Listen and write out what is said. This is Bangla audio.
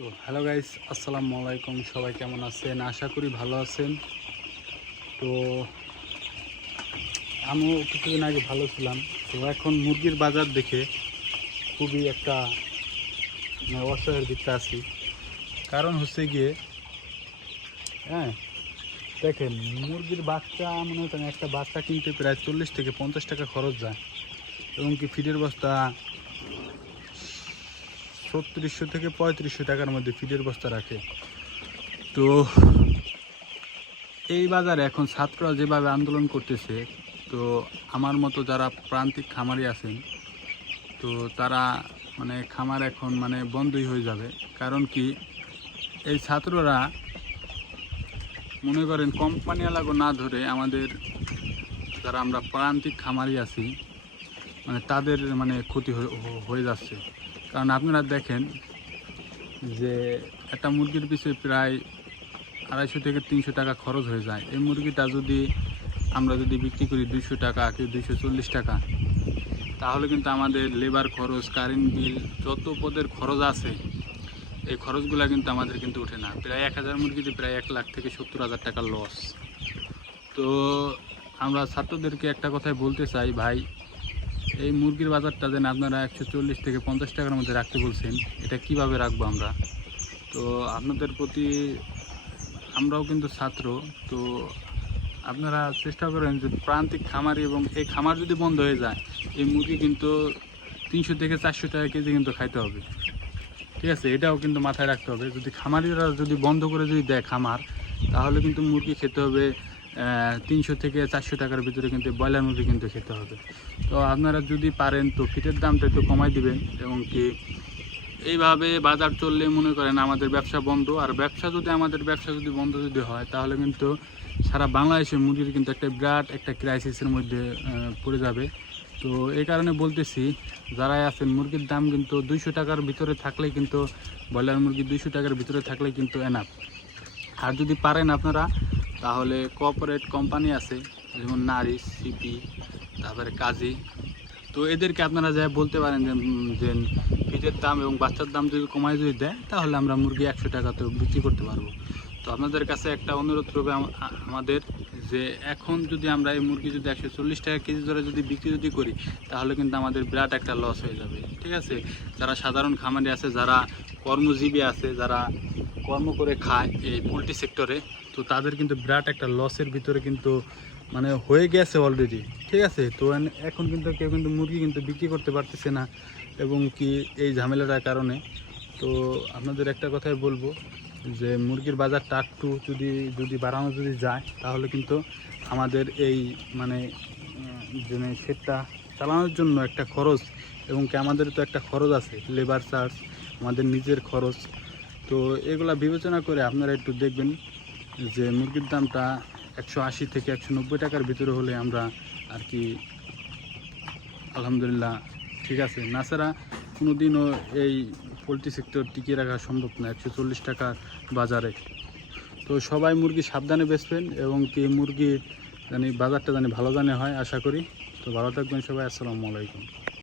তো হ্যালো গাইস, আসসালামু আলাইকুম। সবাই কেমন আছেন? আশা করি ভালো আছেন। তো আমিও কিছুদিন আগে ভালো ছিলাম। তো এখন মুরগির বাজার দেখে খুবই একটা অসহায়ের ভিতরে আছি। কারণ হচ্ছে গিয়ে, হ্যাঁ দেখেন, মুরগির বাচ্চা মনে করেন একটা বাচ্চা কিনতে প্রায় 40 থেকে 50 টাকা খরচ যায়, এবং কি ফিডের বস্তা 3700 থেকে 3500 টাকার মধ্যে ফিডের বস্তা রাখে। তো এই বাজারে এখন ছাত্ররা যেভাবে আন্দোলন করতেছে, তো আমার মতো যারা প্রান্তিক খামারি আছেন, তো তারা খামার এখন বন্ধই হয়ে যাবে। কারণ কি, এই ছাত্ররা মনে করেন কোম্পানিওয়ালাগো না ধরে আমাদের যারা আমরা প্রান্তিক খামারি আছি তাদের ক্ষতি হয়ে যাচ্ছে। কারণ আপনারা দেখেন যে একটা মুরগির পিছনে প্রায় 250 থেকে 300 টাকা খরচ হয়ে যায়। এই মুরগিটা আমরা যদি বিক্রি করি 200 টাকা কি 240 টাকা, তাহলে কিন্তু আমাদের লেবার খরচ, কারেন্ট বিল, যত পদের খরচ আছে, এই খরচগুলো কিন্তু আমাদের কিন্তু ওঠে না। প্রায় 1000 মুরগিতে প্রায় 1 লাখ থেকে 70,000 টাকা লস। তো আমরা ছাত্রদেরকে একটা কথাই বলতে চাই, ভাই এই মুরগির বাজারটা যেন আপনারা 140 থেকে 50 টাকার মধ্যে রাখতে বলছেন, এটা কিভাবে রাখবো আমরা? তো আপনাদের প্রতি, আমরাও কিন্তু ছাত্র, তো আপনারা চেষ্টা করেন যে প্রান্তিক খামারি, এবং এই খামার যদি বন্ধ হয়ে যায়, এই মুরগি কিন্তু 300 থেকে 400 টাকা কেজি কিন্তু খাইতে হবে। ঠিক আছে, এটাও কিন্তু মাথায় রাখতে হবে। যদি খামারিরা যদি বন্ধ করে যদি দেয় খামার, তাহলে কিন্তু মুরগি খেতে হবে 300 থেকে 400 টাকার ভিতরে, কিন্তু ব্রয়লার মুরগি কিন্তু খেতে হবে। তো আপনারা যদি পারেন তো ফিটের দামটা একটু কমাই দিবেন, এবং কি এইভাবে বাজার চললে মনে করেন আমাদের ব্যবসা বন্ধ। আর আমাদের ব্যবসা যদি বন্ধ যদি হয়, তাহলে কিন্তু সারা বাংলাদেশে মুরগির কিন্তু একটা বিরাট একটা ক্রাইসিসের মধ্যে পড়ে যাবে। তো এই কারণে বলতেছি, যারাই আছেন মুরগির দাম কিন্তু 200 টাকার ভিতরে থাকলেই কিন্তু, ব্রয়লার মুরগি 200 টাকার ভিতরে থাকলেই কিন্তু এনাফ। আর যদি পারেন আপনারা, তাহলে কোঅপারেট কোম্পানি আছে যেমন নারিশ, সিপি, তারপরে কাজী, তো এদেরকে আপনারা যা বলতে পারেন যে ফিডের দাম এবং বাচ্চার দাম যদি কমায় যদি দেয়, তাহলে আমরা মুরগি 100 টাকাতে বিক্রি করতে পারবো। তো আপনাদের কাছে একটা অনুরোধ করবে আমাদের, যে এখন যদি আমরা এই মুরগি যদি 140 টাকা কেজি ধরে যদি বিক্রি যদি করি, তাহলে কিন্তু আমাদের বিরাট একটা লস হয়ে যাবে। ঠিক আছে, যারা সাধারণ খামারি আছে, যারা কর্মজীবী আছে, যারা কর্ম করে খায় এই পোলট্রি সেক্টরে, তো তাদের কিন্তু বিরাট একটা লসের ভিতরে কিন্তু হয়ে গেছে অলরেডি। ঠিক আছে, তো এখন কিন্তু কেউ কিন্তু মুরগি কিন্তু বিক্রি করতে পারতেছে না, এবং কি এই ঝামেলাটার কারণে। তো আপনাদের একটা কথাই বলবো, যে মুরগির বাজারটা একটু যদি বাড়ানো যদি যায়, তাহলে কিন্তু আমাদের এই সেটটা চালানোর জন্য একটা খরচ, এবং কি আমাদের তো একটা খরচ আছে, লেবার চার্জ, আমাদের নিজের খরচ। তো এগুলা বিবেচনা করে আপনারা একটু দেখবেন যে মুরগির দামটা 180 থেকে 190 টাকার ভিতরে হলে আমরা আর কি আলহামদুলিল্লাহ ঠিক আছে। নাছাড়া কোনো দিনও এই পোলট্রি সেক্টর টিকিয়ে রাখা সম্ভব না 140 টাকার বাজারে। তো সবাই মুরগি সাবধানে বেচবেন, এবং কি মুরগি বাজারটা ভালো হয় আশা করি। তো ভালো থাকবেন সবাই, আসসালামু আলাইকুম।